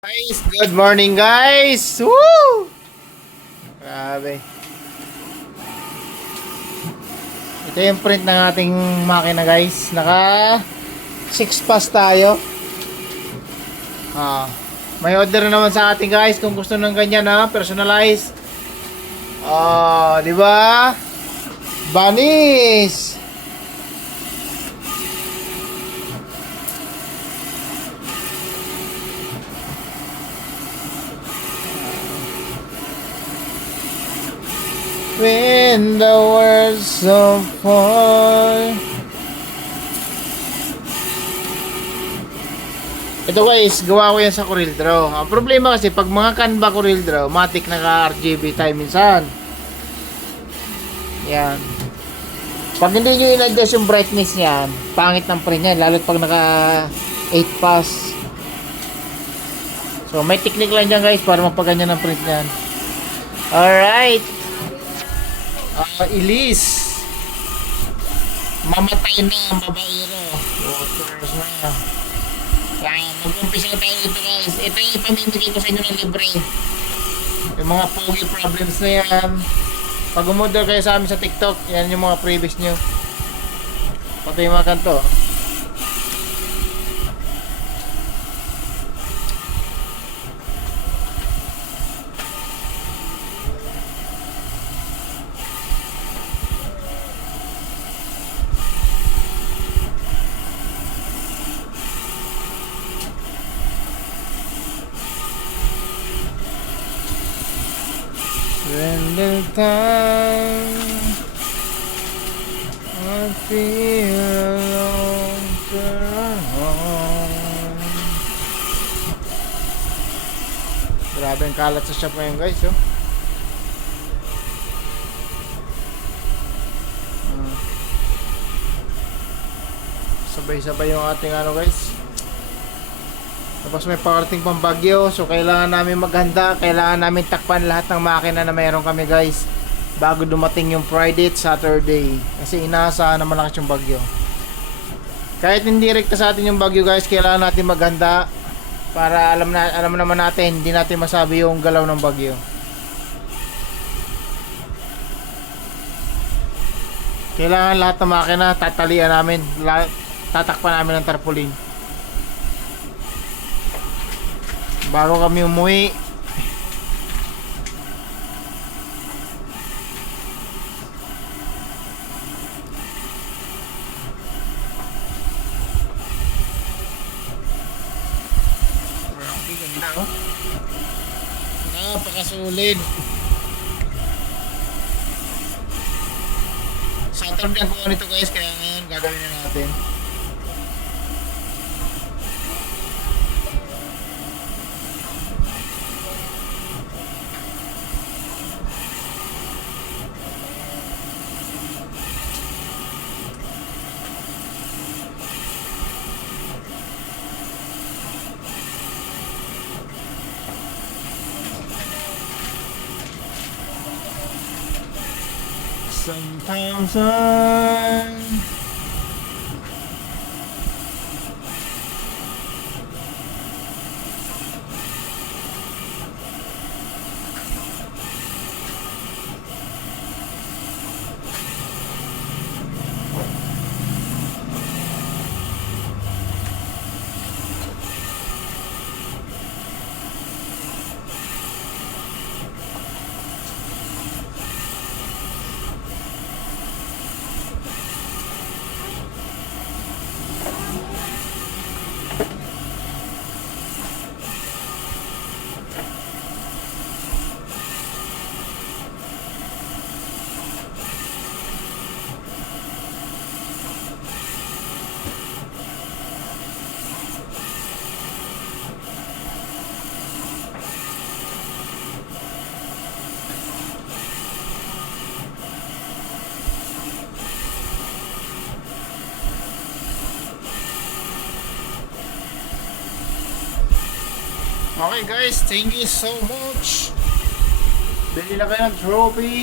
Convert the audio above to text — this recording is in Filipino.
Guys, good morning guys! Woo! Grabe. Ito yung print ng ating makina guys. Naka 6 pass tayo. May order naman sa ating guys kung gusto ng ganyan na personalize. Di ba? Banis! When the world's so far. Ito guys, gawa ko yan sa CorelDRAW. Ang problema kasi pag mga Canva CorelDRAW, matik naka-RGB tayo minsan. Yan. Pag hindi nyo in-adjust yung brightness niyan, pangit ng print yan, lalo't pag naka 8 pass. So may technique lang dyan guys para mapaganyan ang print niyan. Alright. Elise, mamatay na ang babaero. Waters na. Kaya mag-umpisa tayo dito guys. Ito yung ipamimigay ko sa inyo ng libre. Yung mga pogi problems na yan, pag umorder kayo sa amin sa TikTok, yan yung mga previous nyo. Pati yung mga kanto. When the time I feel alone, turn on. Grabe ang kalat sa shop ngayon guys, oh. Sabay-sabay yung ating ano guys. Tapos may pakarating pang bagyo, so kailangan namin maghanda, kailangan namin takpan lahat ng makina na mayroon kami guys bago dumating yung Friday at Saturday, kasi inaasahan na malakas yung bagyo. Kahit hindi rekta sa atin yung bagyo guys, kailangan natin maghanda para alam naman natin, hindi natin masabi yung galaw ng bagyo. Kailangan lahat ng makina tatalian namin, tatakpan namin ng tarpaulin bago kami umuwi. Grabe, ganda oh. Napakasulit. Saturday ang kuha nito guys, kaya ngayon gagawin na natin. Sometimes okay guys, thank you so much. Bili na kayo ng trophy.